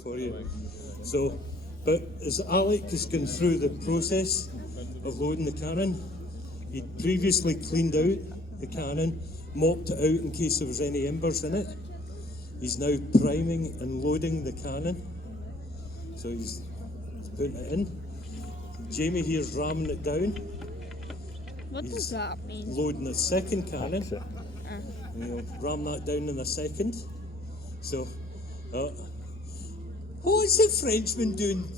for you. So, but as Alec has gone through the process of loading the cannon, he'd previously cleaned out the cannon, mopped it out in case there was any embers in it. He's now priming and loading the cannon. So he's putting it in. Jamie here's ramming it down. What does that mean? Loading the second cannon. That's it. And he'll ram that down in a second. So, what's the Frenchman doing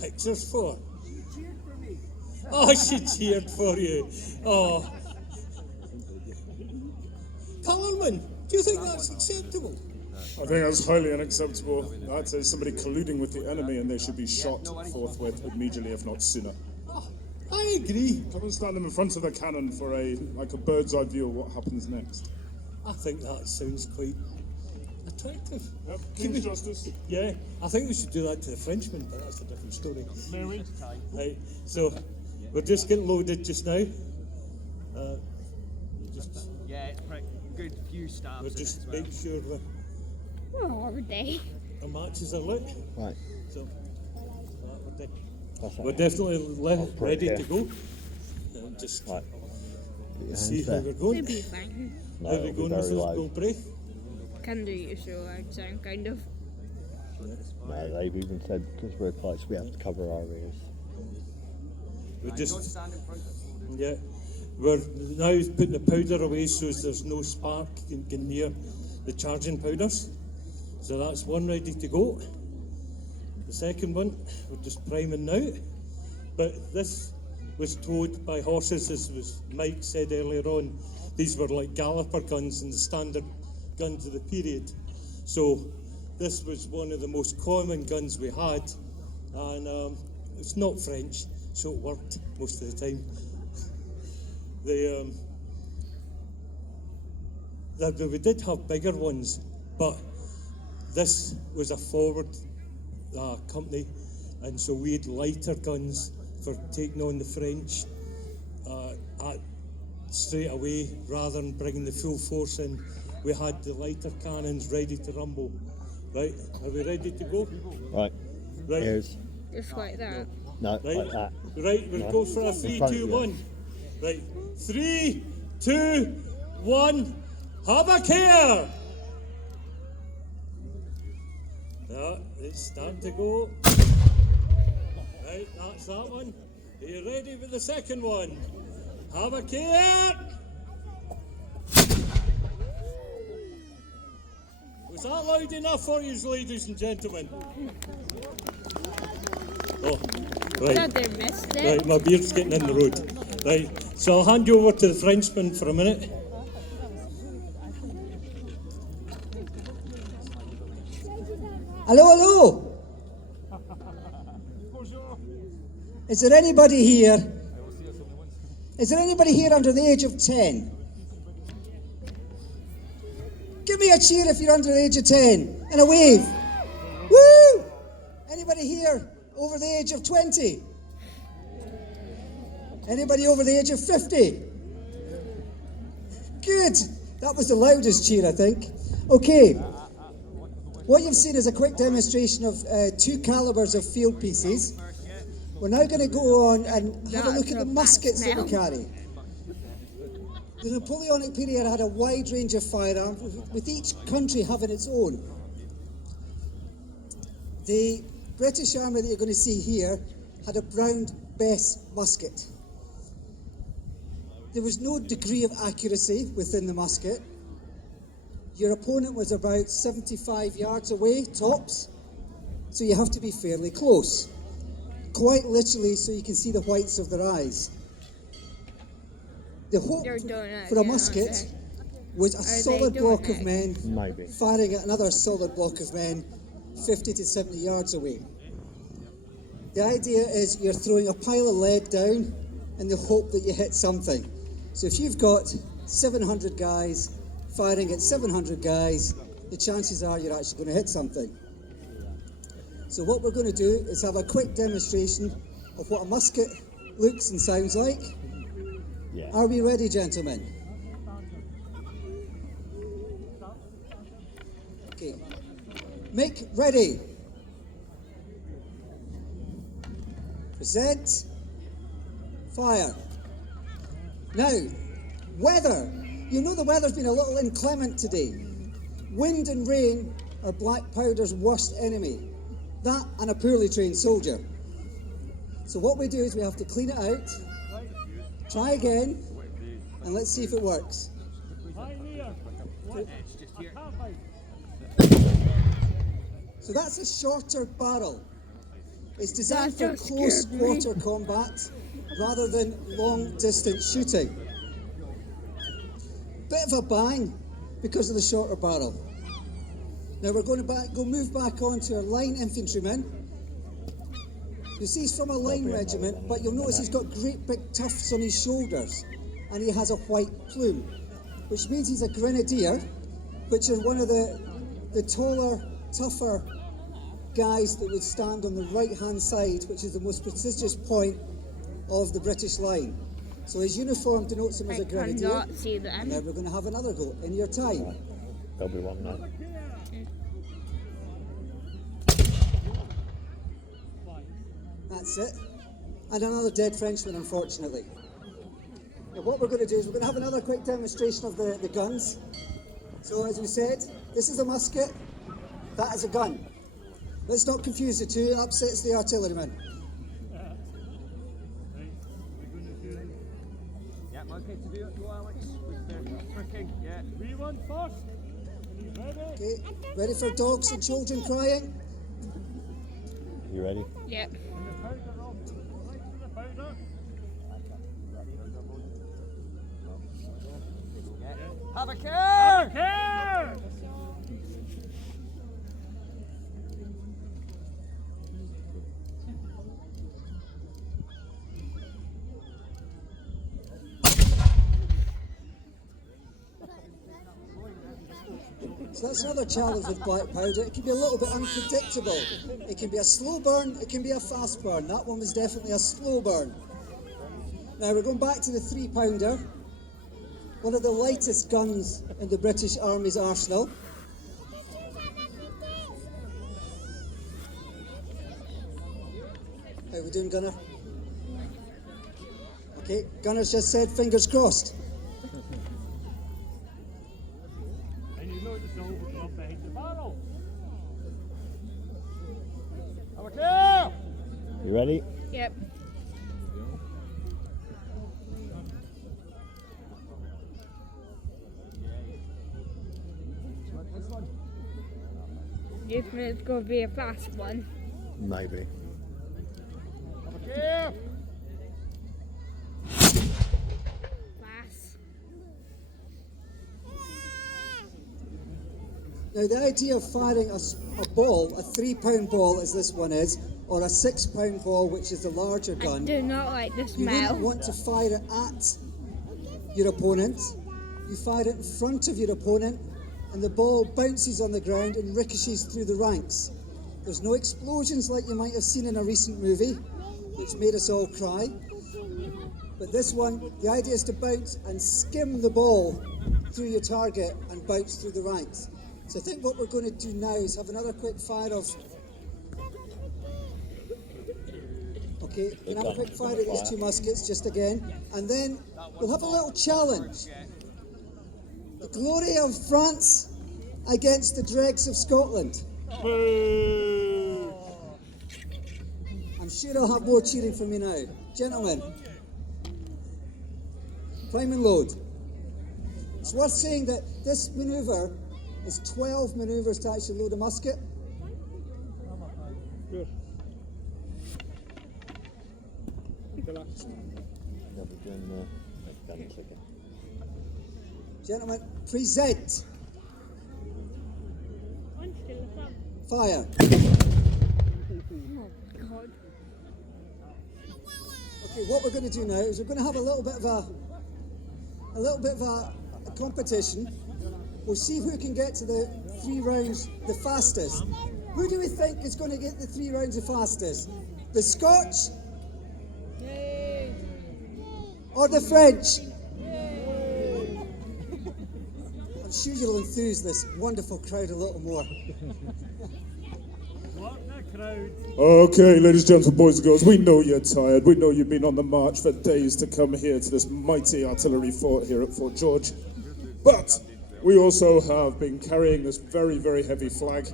pictures for? She cheered for me. Oh, she cheered for you. Oh. Colourman, do you think that's acceptable? I think that's highly unacceptable. That is somebody colluding with the enemy and they should be shot forthwith, immediately, if not sooner. Oh, I agree. Come and stand in front of the cannon for a bird's eye view of what happens next. I think that sounds quite attractive. Yep, Keep King's it- justice. Yeah, I think we should do that to the Frenchman, but that's a different story. Mary. Right, so we're just getting loaded just now. Just, Yeah, it's pretty good few stabs. we're in it just as well. making sure Oh, are they? our matches are lit. Right. So That's we're right. definitely put it ready here. to go. Just Right. Put your see hands how there. we're They'll going. be fine. No, How it'll we be going very with this low. Gilbray? Can do you so loud sound, kind of. No, they've even said because we're close, we have to cover our ears. We're Don't just stand in front of it. yeah. We're now putting the powder away so as there's no spark getting near the charging powders. So that's one ready to go. The second one, we're just priming now. But this was towed by horses, as was Mike said earlier on. These were like galloper guns and the standard guns of the period. So this was one of the most common guns we had. And it's not French, so it worked most of the time. We did have bigger ones, but this was a forward company, and so we had lighter guns for taking on the French straight away rather than bringing the full force in. We had the lighter cannons ready to rumble. Right, are we ready to go? Right. Right, Ears. Just like that. No, right, like that. right. We'll No. go for a In 3, front of 2, you. 1. Right, 3, 2, 1. Have a care. Yeah, it's starting to go. Right, that's that one. Are you ready for the second one? Have a care. Was that loud enough for you, ladies and gentlemen? Oh, right. Dad, they missed it. Right, my beard's getting in the road. Right, so I'll hand you over to the Frenchman for a minute. Hello, hello. Is there anybody here? Is there anybody here under the age of 10? Give me a cheer if you're under the age of 10 and a wave. Woo! Anybody here over the age of 20? Anybody over the age of 50? Good. That was the loudest cheer, I think. Okay. What you've seen is a quick demonstration of two calibers of field pieces. We're now going to go on and have a look at the muskets that we carry. The Napoleonic period had a wide range of firearms, with each country having its own. The British Army that you're going to see here had a Brown Bess musket. There was no degree of accuracy within the musket. Your opponent was about 75 yards away, tops, so you have to be fairly close. Quite literally, so you can see the whites of their eyes. The hope They're doing it for a again, musket aren't they? was a they solid doing block of it? men Maybe. firing at another solid block of men 50 to 70 yards away. The idea is you're throwing a pile of lead down in the hope that you hit something. So if you've got 700 guys firing at 700 guys, the chances are you're actually going to hit something. So what we're going to do is have a quick demonstration of what a musket looks and sounds like. Yeah. Are we ready, gentlemen? Okay. Mick, ready. Present. Fire. Now, weather. You know the weather's been a little inclement today. Wind and rain are black powder's worst enemy. That and a poorly trained soldier. So what we do is we have to clean it out, try again, and let's see if it works. So that's a shorter barrel. It's designed for That just close scared me. quarter combat rather than long distance shooting. Bit of a bang because of the shorter barrel. Now we're going to move back on to our line infantryman. You see he's from a line regiment, but you'll notice he's got great big tufts on his shoulders and he has a white plume, which means he's a grenadier, which is one of the taller, tougher guys that would stand on the right-hand side, which is the most prestigious point of the British line. So his uniform denotes him as I a grenadier. cannot see them. Now we're going to have another go in your time. There'll be one now. That's it. And another dead Frenchman, unfortunately. Now what we're going to do is we're going to have another quick demonstration of the guns. So as we said, this is a musket, that is a gun. Let's not confuse the two, it upsets the artilleryman. Yeah, okay to do it, go Alex. With the tricking, yeah. We won first. Are you ready? Okay, ready for dogs and children crying? You ready? Yep. And the powder, Rob. Right to the powder. Have a care! Care! So that's another challenge with black powder. It can be a little bit unpredictable. It can be a slow burn, it can be a fast burn. That one was definitely a slow burn. Now we're going back to the 3-pounder. One of the lightest guns in the British Army's arsenal. How are we doing, Gunner? Okay, Gunner's just said fingers crossed. And you notice the hole up behind the barrel. Have a care! You ready? Yep. You think it's going to be a fast one? Maybe. Have a care! Fast. Now the idea of firing a ball, a 3-pound ball as this one is, or a 6-pound ball which is the larger I gun, do not like the you smell. wouldn't want to fire it at your opponent. You fire it in front of your opponent and the ball bounces on the ground and ricochets through the ranks. There's no explosions like you might have seen in a recent movie, which made us all cry. But this one, the idea is to bounce and skim the ball through your target and bounce through the ranks. So I think what we're going to do now is have another quick fire of... Okay, we're going to have a quick fire at these 2 muskets just again, and then we'll have a little challenge. The glory of France against the dregs of Scotland. I'm sure I'll have more cheering from you now. Gentlemen, prime and load. It's worth saying that this manoeuvre is 12 manoeuvres to actually load a musket. They'll be doing the gun clicking. Gentlemen, present. Fire. Oh, God. Okay, what we're going to do now is we're going to have a little bit of a competition. We'll see who can get to the 3 rounds the fastest. Who do we think is going to get the 3 rounds the fastest? The Scotch? Or the French? I'm sure you'll enthuse this wonderful crowd a little more. What next? crowd. Okay, ladies and gentlemen, boys and girls, we know you're tired. We know you've been on the march for days to come here to this mighty artillery fort here at Fort George. But we also have been carrying this very, very heavy flag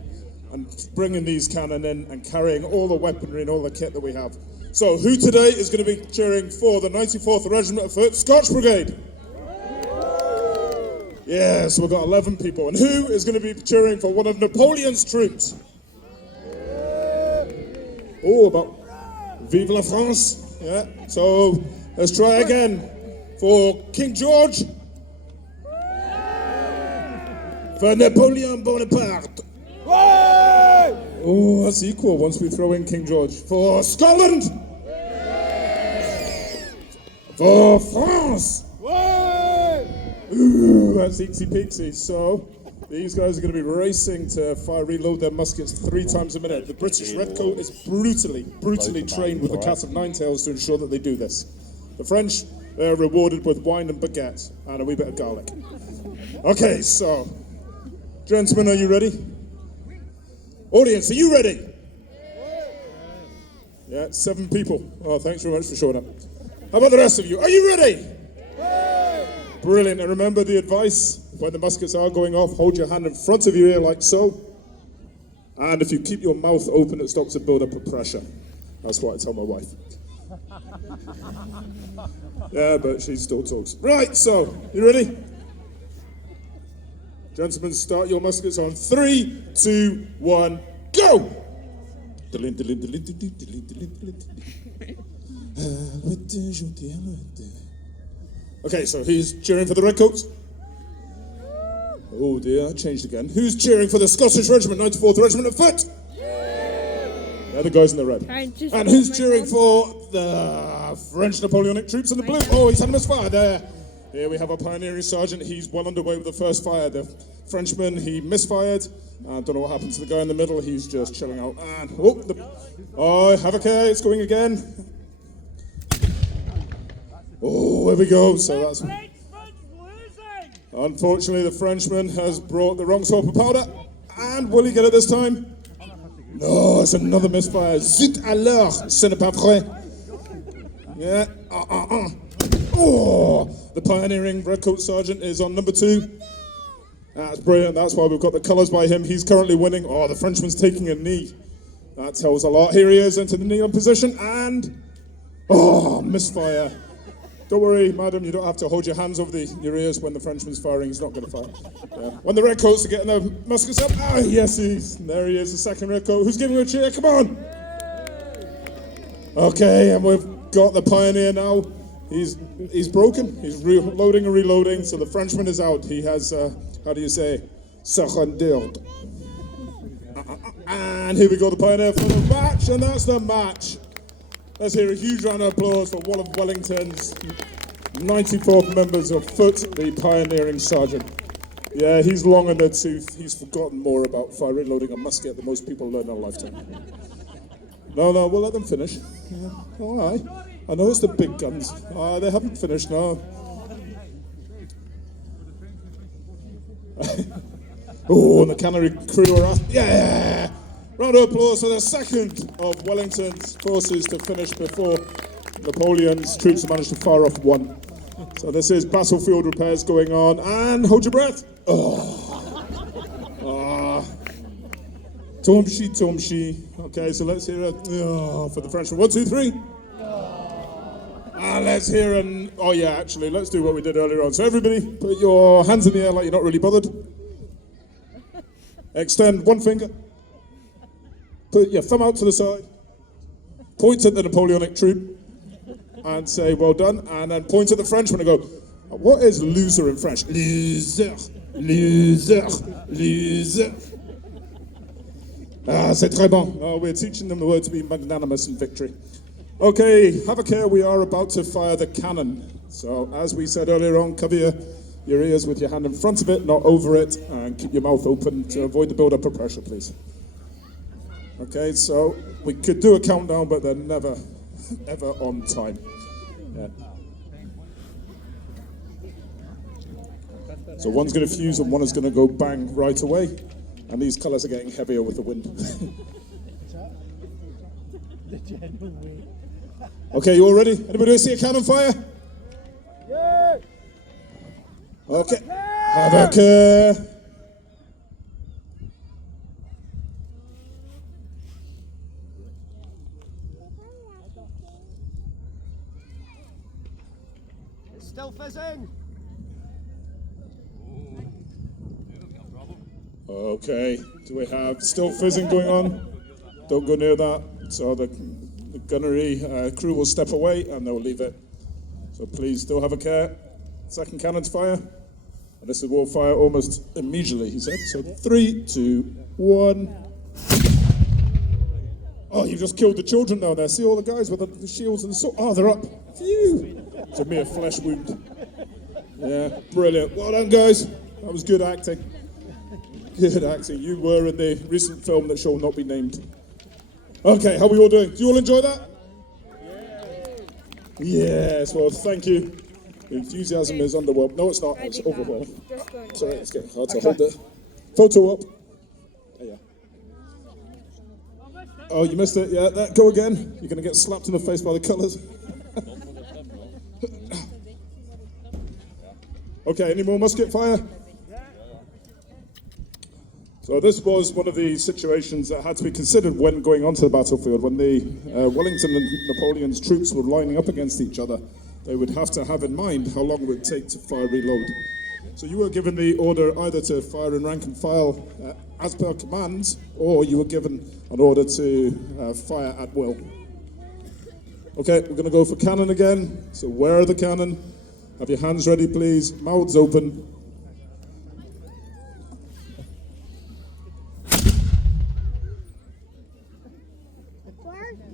and bringing these cannon in and carrying all the weaponry and all the kit that we have. So who today is going to be cheering for the 94th Regiment of Foot Scotch Brigade? Yeah, so we've got 11 people. And who is going to be cheering for one of Napoleon's troops? Oh, about Vive la France. Yeah, so let's try again. For King George. For Napoleon Bonaparte. Oh, that's equal once we throw in King George. For Scotland. For France. Ooh, that's easy peasy. So these guys are going to be racing to reload their muskets 3 times a minute. The British Redcoat is brutally trained with the cat of nine tails to ensure that they do this. The French, they're rewarded with wine and baguette and a wee bit of garlic. Okay, so, gentlemen, are you ready? Audience, are you ready? Yeah, 7 people. Oh, thanks very much for showing up. How about the rest of you? Are you ready? Brilliant. And remember the advice, when the muskets are going off, hold your hand in front of your ear like so. And if you keep your mouth open, it stops a build-up of pressure. That's what I tell my wife. Yeah, but she still talks. Right, so, you ready? Gentlemen, start your muskets on 3, 2, 1, go! Okay, so who's cheering for the Redcoats? Oh dear, I changed again. Who's cheering for the Scottish Regiment, 94th Regiment of Foot? They're the guys in the red. And who's cheering for the French Napoleonic troops in the blue? Oh, he's had a misfire there. Here we have a pioneering sergeant. He's well underway with the first fire. The Frenchman, he misfired. I don't know what happened to the guy in the middle. He's just chilling out. And Havoc, it's going again. Oh, there we go. So that's. Unfortunately, the Frenchman has brought the wrong sort of powder. And will he get it this time? No, it's another misfire. Zut alors, ce n'est pas vrai. Yeah. Oh, the pioneering Redcoat Sergeant is on number 2. That's brilliant. That's why we've got the colours by him. He's currently winning. Oh, the Frenchman's taking a knee. That tells a lot. Here he is into the knee-on position. And, misfire. Don't worry, madam, you don't have to hold your hands over your ears when the Frenchman's firing. He's not going to fire. Yeah. When the Redcoats are getting their muskets up, yes, there he is, the second Redcoat. Who's giving him a cheer? Come on! Okay, and we've got the pioneer now. He's broken. He's loading and reloading, so the Frenchman is out. He has, how do you say, surrendered. And here we go, the pioneer for the match, and that's the match. Let's hear a huge round of applause for one of Wellington's 94th members of Foot, the pioneering sergeant. Yeah, he's long in the tooth. He's forgotten more about reloading a musket than most people learn in a lifetime. No, we'll let them finish. Yeah. All right. I know it's the big guns. They haven't finished now. Oh, and the cannery crew are up. Yeah! Round of applause for the second of Wellington's forces to finish before Napoleon's troops managed to fire off one. So this is battlefield repairs going on, and hold your breath. Tomshi. Okay, so let's hear it for the Frenchman. 1, 2, 3. And let's hear actually, let's do what we did earlier on. So everybody, put your hands in the air like you're not really bothered. Extend one finger. Put your thumb out to the side. Point at the Napoleonic troop and say, well done. And then point at the Frenchman and go, what is loser in French? Loser. C'est très bon. We're teaching them the word to be magnanimous in victory. Okay, have a care, we are about to fire the cannon. So, as we said earlier on, cover your ears with your hand in front of it, not over it, and keep your mouth open to avoid the build-up of pressure, please. Okay, so we could do a countdown, but they're never, ever on time. Yeah. So one's going to fuse and one is going to go bang right away, and these colours are getting heavier with the wind. Okay, you all ready? Anybody see a cannon fire? Yeah. Okay. Have a care. It's still fizzing. Okay, do we have still fizzing going on? Don't go near that. So the gunnery crew will step away and they'll leave it. So please still have a care. Second cannon's fire. And this will fire almost immediately, he said. So 3, 2, 1. Oh, you've just killed the children down there. See all the guys with the shields and the sword? Oh, they're up. Phew. It's a mere flesh wound. Yeah, brilliant. Well done, guys. That was good acting. Good acting. You were in the recent film that shall not be named. Okay, how are we all doing? Do you all enjoy that? Yes, well, thank you. The enthusiasm is underwhelmed. No, it's not. It's overwhelmed. Just going Sorry, it's getting hard to hold the photo up. There you are. Oh, you missed it. Yeah, go again. You're going to get slapped in the face by the colours. Okay, any more musket fire? So this was one of the situations that had to be considered when going onto the battlefield. When the Wellington and Napoleon's troops were lining up against each other, they would have to have in mind how long it would take to fire reload. So you were given the order either to fire in rank and file as per command, or you were given an order to fire at will. Okay, we're going to go for cannon again. So where are the cannon? Have your hands ready, please. Mouths open.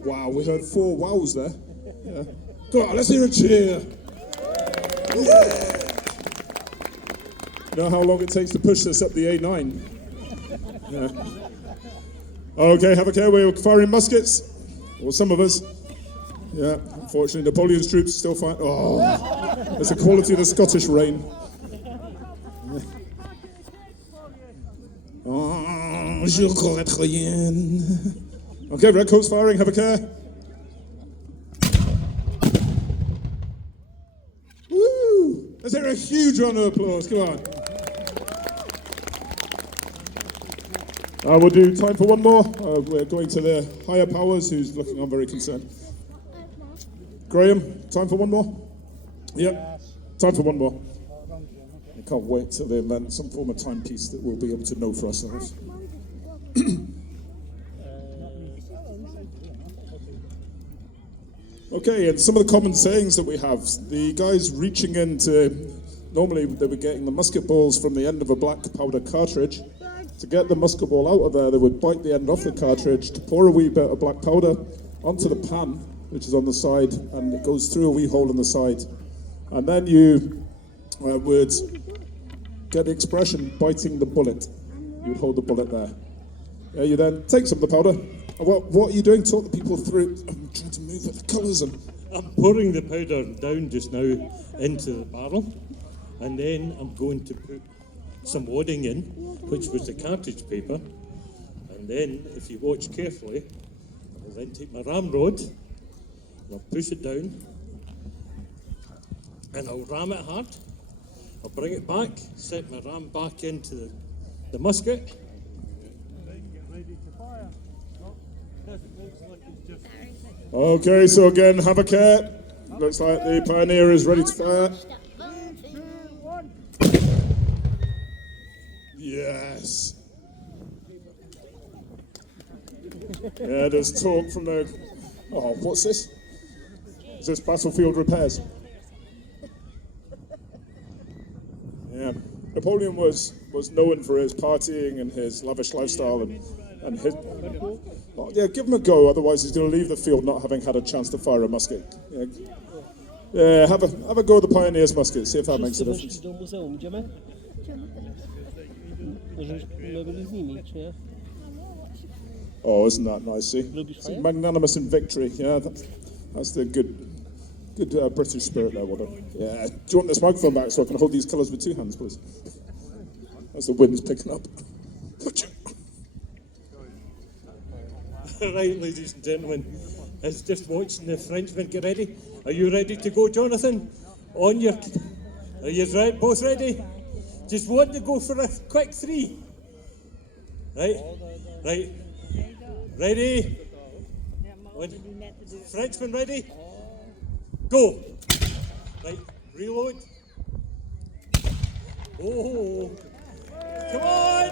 Wow, we heard 4 wows there. Yeah. Go on, let's hear a cheer. Yeah. You know how long it takes to push this up the A9? Yeah. Okay, have a care. We're firing muskets. Well, some of us. Yeah, unfortunately, Napoleon's troops still fight. Oh, it's the quality of the Scottish rain. Oh, je crois rien. Okay, redcoats firing, have a care. Woo! Let's hear a huge round of applause, come on. We'll do time for one more. We're going to the higher powers, who's looking on very concerned. Graham, time for one more? Yep, time for one more. I can't wait till they invent some form of timepiece that we'll be able to know for ourselves. Okay, and some of the common sayings that we have. The guys reaching into, normally they were getting the musket balls from the end of a black powder cartridge. To get the musket ball out of there, they would bite the end off the cartridge to pour a wee bit of black powder onto the pan, which is on the side, and it goes through a wee hole in the side. And then you would get the expression, biting the bullet. You would hold the bullet there. Yeah, you then take some of the powder. What are you doing? Talk the people through. I'm trying to move with the colours. I'm pouring the powder down just now into the barrel, and then I'm going to put some wadding in, which was the cartridge paper. And then, if you watch carefully, I'll then take my ramrod, and I'll push it down, and I'll ram it hard. I'll bring it back, set my ram back into the musket. Okay, so again, have a care. Looks like the Pioneer is ready to fire. Yes. Yeah, there's talk from the... Oh, what's this? Is this battlefield repairs? Yeah. Napoleon was known for his partying and his lavish lifestyle and his... Oh, yeah, give him a go, otherwise he's going to leave the field not having had a chance to fire a musket. Yeah, have a go at the Pioneer's musket, see if that makes a difference. do muzeum idziemy? My byli z nimi, czy nie? Oh, isn't that nice, see? Lubisz It's fire? magnanimous in victory, yeah, that's the good British spirit there, Waldo. Yeah, do you want this microphone back so I can hold these colours with 2 hands, please? As the wind's picking up. Right, ladies and gentlemen, is just watching the Frenchman get ready. Are you ready to go, Jonathan? On your... Are you right, both ready? Just want to go for a quick 3. Right? Right. Ready? Frenchman ready? Go! Right, reload. Oh! Come on!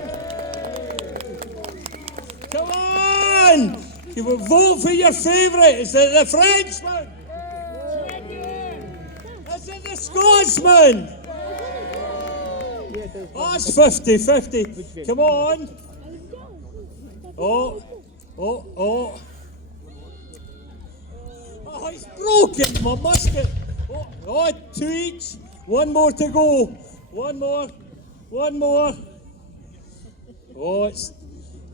Come on! You will vote for your favourite. Is it the Frenchman? Is it the Scotsman? Oh, it's 50-50. Come on. Oh. Oh, he's broken my musket. Oh, 2 each. 1 more to go. One more. Oh, it's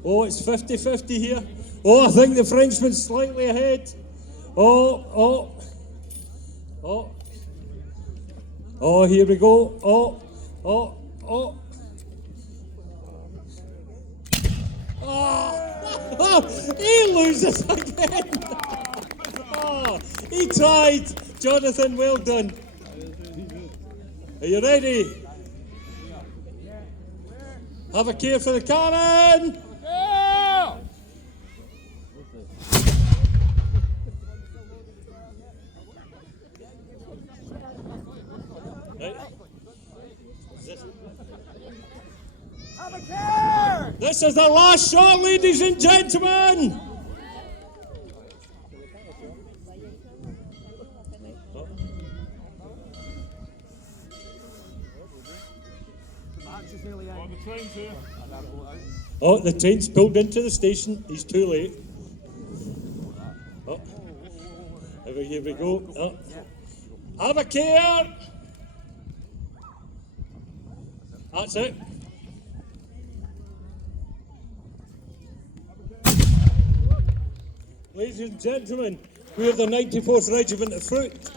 50-50 here. Oh, I think the Frenchman's slightly ahead. Oh, here we go. Oh. He loses again. Oh, he tried. Jonathan, well done. Are you ready? Have a care for the cannon. This is the last shot, ladies and gentlemen. Oh, the train's pulled into the station. He's too late. Oh, here we go. Oh. Have a care. That's it. Ladies and gentlemen, we are the 94th Regiment of Foot.